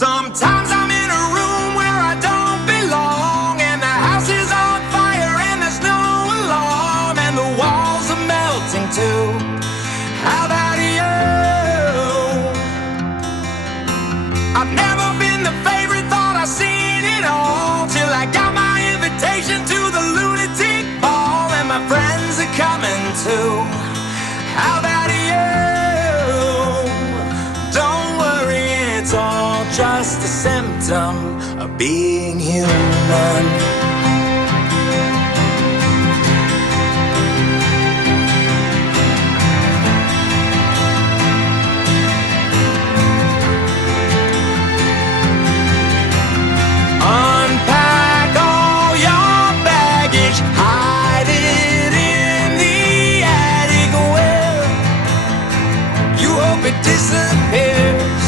Sometimes I'm in a room where I don't belong, and the house is on fire and there's no alarm, and the walls are melting too. How about you? I've never been the favorite, thought I've seen it all, till I got my invitation to the lunatic ball, and my friends are coming too. How about you? Don't worry, it's all just a symptom of being human.